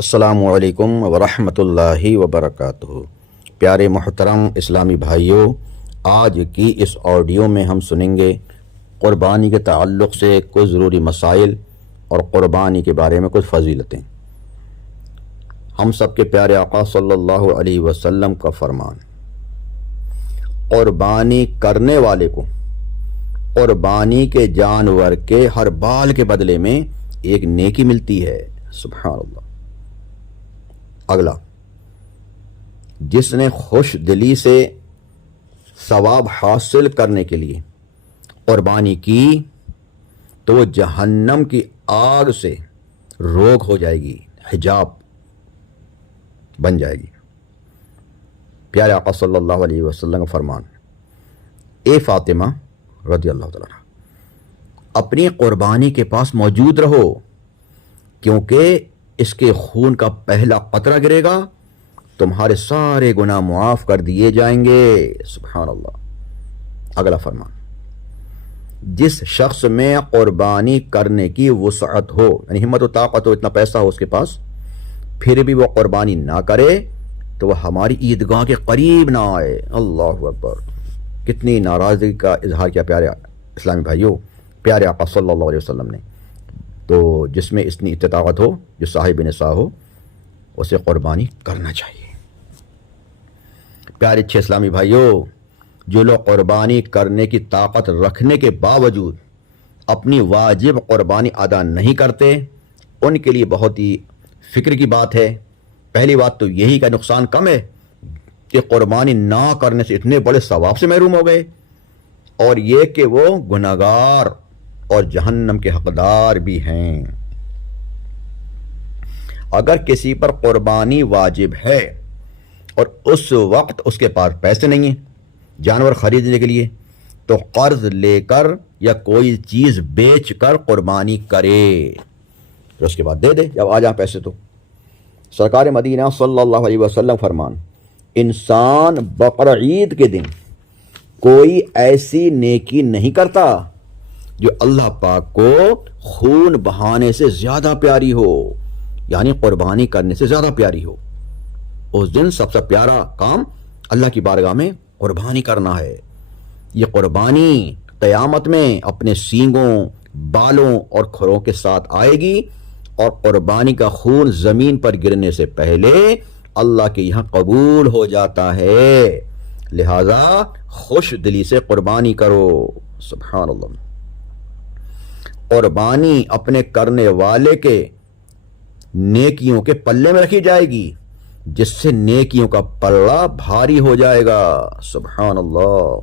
السلام علیکم ورحمۃ اللہ وبرکاتہ۔ پیارے محترم اسلامی بھائیوں، آج کی اس آڈیو میں ہم سنیں گے قربانی کے تعلق سے کچھ ضروری مسائل اور قربانی کے بارے میں کچھ فضیلتیں۔ ہم سب کے پیارے آقا صلی اللہ علیہ وسلم کا فرمان، قربانی کرنے والے کو قربانی کے جانور کے ہر بال کے بدلے میں ایک نیکی ملتی ہے۔ سبحان اللہ۔ اگلا، جس نے خوش دلی سے ثواب حاصل کرنے کے لیے قربانی کی تو وہ جہنم کی آگ سے روک ہو جائے گی، حجاب بن جائے گی۔ پیارے آقا صلی اللہ علیہ وسلم کا فرمان، اے فاطمہ رضی اللہ تعالیٰ عنہ، اپنی قربانی کے پاس موجود رہو، کیونکہ اس کے خون کا پہلا قطرہ گرے گا تمہارے سارے گناہ معاف کر دیے جائیں گے۔ سبحان اللہ۔ اگلا فرمان، جس شخص میں قربانی کرنے کی وسعت ہو، یعنی ہمت و طاقت ہو، اتنا پیسہ ہو اس کے پاس، پھر بھی وہ قربانی نہ کرے تو وہ ہماری عیدگاہ کے قریب نہ آئے۔ اللہ اکبر۔ کتنی ناراضگی کا اظہار کیا پیارے اسلامی بھائیوں پیارے آقا صلی اللہ علیہ وسلم نے۔ تو جس میں اتنی استطاعت ہو، جو صاحب نصاب ہو، اسے قربانی کرنا چاہیے۔ پیارے اچھے اسلامی بھائیوں، جو لوگ قربانی کرنے کی طاقت رکھنے کے باوجود اپنی واجب قربانی ادا نہیں کرتے، ان کے لیے بہت ہی فکر کی بات ہے۔ پہلی بات تو یہی کہ نقصان کم ہے کہ قربانی نہ کرنے سے اتنے بڑے ثواب سے محروم ہو گئے، اور یہ کہ وہ گناہگار اور جہنم کے حقدار بھی ہیں۔ اگر کسی پر قربانی واجب ہے اور اس وقت اس کے پاس پیسے نہیں ہیں جانور خریدنے کے لیے، تو قرض لے کر یا کوئی چیز بیچ کر قربانی کرے، پھر اس کے بعد دے دے جب آ جائیں پیسے۔ تو سرکار مدینہ صلی اللہ علیہ وسلم فرمان، انسان بقرعید کے دن کوئی ایسی نیکی نہیں کرتا جو اللہ پاک کو خون بہانے سے زیادہ پیاری ہو، یعنی قربانی کرنے سے زیادہ پیاری ہو۔ اس دن سب سے پیارا کام اللہ کی بارگاہ میں قربانی کرنا ہے۔ یہ قربانی قیامت میں اپنے سینگوں، بالوں اور کھروں کے ساتھ آئے گی، اور قربانی کا خون زمین پر گرنے سے پہلے اللہ کے یہاں قبول ہو جاتا ہے۔ لہذا خوش دلی سے قربانی کرو۔ سبحان اللہ۔ قربانی اپنے کرنے والے کے نیکیوں کے پلے میں رکھی جائے گی، جس سے نیکیوں کا پلہ بھاری ہو جائے گا۔ سبحان اللہ۔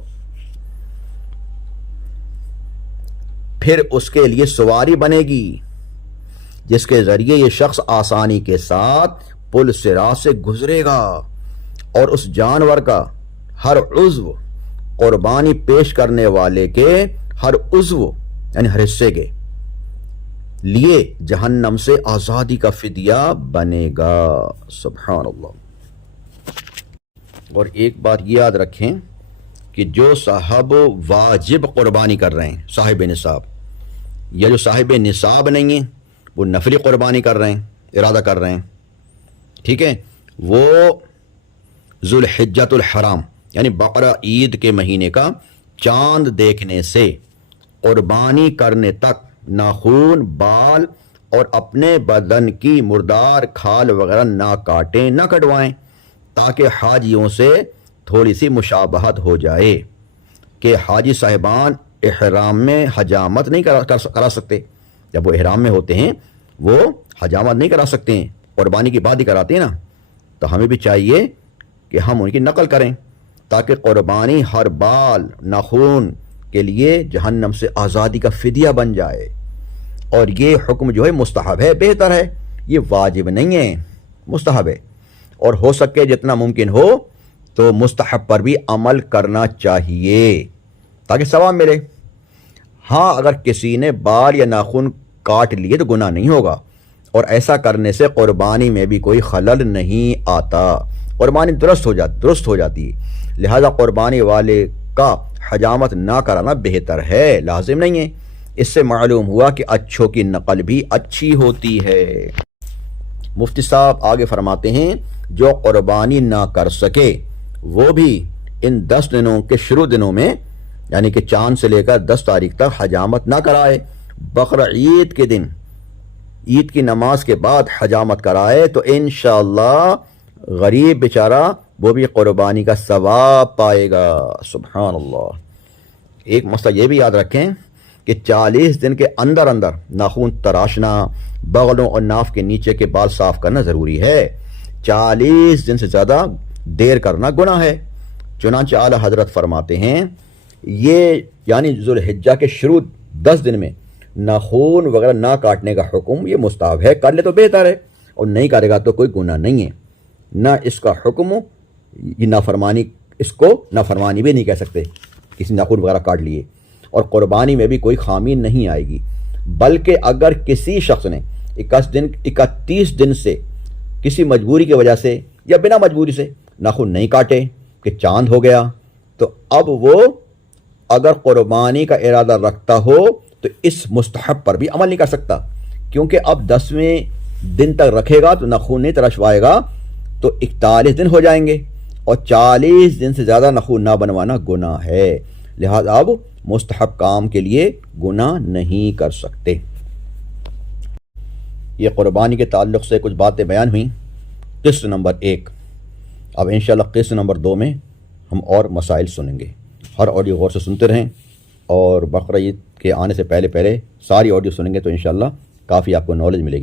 پھر اس کے لیے سواری بنے گی، جس کے ذریعے یہ شخص آسانی کے ساتھ پل صراط سے گزرے گا، اور اس جانور کا ہر عضو قربانی پیش کرنے والے کے ہر عضو یعنی ہر حصے کے لیے جہنم سے آزادی کا فدیہ بنے گا۔ سبحان اللہ۔ اور ایک بات یاد رکھیں کہ جو صاحب واجب قربانی کر رہے ہیں، صاحب نصاب، یا جو صاحب نصاب نہیں ہیں، وہ نفلی قربانی کر رہے ہیں، ارادہ کر رہے ہیں، ٹھیک ہے، وہ ذوالحجۃ الحرام یعنی بقرہ عید کے مہینے کا چاند دیکھنے سے قربانی کرنے تک ناخون، بال اور اپنے بدن کی مردار کھال وغیرہ نہ کاٹیں، نہ کٹوائیں، تاکہ حاجیوں سے تھوڑی سی مشابہت ہو جائے کہ حاجی صاحبان احرام میں حجامت نہیں کرا سکتے۔ جب وہ احرام میں ہوتے ہیں وہ حجامت نہیں کرا سکتے ہیں، قربانی کی بات ہی کراتے ہیں نا، تو ہمیں بھی چاہیے کہ ہم ان کی نقل کریں، تاکہ قربانی ہر بال، ناخون کے لیے جہنم سے آزادی کا فدیہ بن جائے۔ اور یہ حکم جو ہے مستحب ہے، بہتر ہے، یہ واجب نہیں ہے، مستحب ہے، اور ہو سکے جتنا ممکن ہو تو مستحب پر بھی عمل کرنا چاہیے تاکہ ثواب ملے۔ ہاں، اگر کسی نے بال یا ناخن کاٹ لیے تو گناہ نہیں ہوگا، اور ایسا کرنے سے قربانی میں بھی کوئی خلل نہیں آتا، قربانی درست ہو جاتی ہے۔ لہذا قربانی والے کا حجامت نہ کرانا بہتر ہے، لازم نہیں ہے۔ اس سے معلوم ہوا کہ اچھوں کی نقل بھی اچھی ہوتی ہے۔ مفتی صاحب آگے فرماتے ہیں جو قربانی نہ کر سکے وہ بھی ان 10 دنوں کے شروع دنوں میں یعنی کہ چاند سے لے کر 10 تاریخ تک حجامت نہ کرائے، بقر عید کے دن عید کی نماز کے بعد حجامت کرائے تو انشاءاللہ غریب بیچارہ وہ بھی قربانی کا ثواب پائے گا۔ سبحان اللہ۔ ایک مسئلہ یہ بھی یاد رکھیں کہ 40 دن کے اندر ناخن تراشنا، بغلوں اور ناف کے نیچے کے بال صاف کرنا ضروری ہے۔ 40 دن سے زیادہ دیر کرنا گناہ ہے۔ چنانچہ اعلی حضرت فرماتے ہیں یہ یعنی ذوالحجہ کے شروع 10 دن میں ناخن وغیرہ نہ کاٹنے کا حکم یہ مستحب ہے، کر لے تو بہتر ہے، اور نہیں کرے گا تو کوئی گناہ نہیں ہے۔ نہ اس کا حکم یہ نافرمانی، اس کو نافرمانی بھی نہیں کہہ سکتے، کسی ناخن وغیرہ کاٹ لیے، اور قربانی میں بھی کوئی خامی نہیں آئے گی۔ بلکہ اگر کسی شخص نے 31 دن سے کسی مجبوری کی وجہ سے یا بنا مجبوری سے ناخن نہیں کاٹے کہ چاند ہو گیا، تو اب وہ اگر قربانی کا ارادہ رکھتا ہو تو اس مستحب پر بھی عمل نہیں کر سکتا، کیونکہ اب 10ویں دن تک رکھے گا تو ناخن نہیں تراشوائے گا تو 41 دن ہو جائیں گے، اور 40 دن سے زیادہ ناخن نہ بنوانا گناہ ہے، لہذا اب مستحب کام کے لیے گناہ نہیں کر سکتے۔ یہ قربانی کے تعلق سے کچھ باتیں بیان ہوئیں۔ قسط نمبر 1، اب انشاءاللہ قسط نمبر 2 میں ہم اور مسائل سنیں گے۔ ہر آڈیو غور سے سنتے رہیں، اور بقرعید کے آنے سے پہلے ساری آڈیو سنیں گے تو انشاءاللہ کافی آپ کو نالج ملے گی۔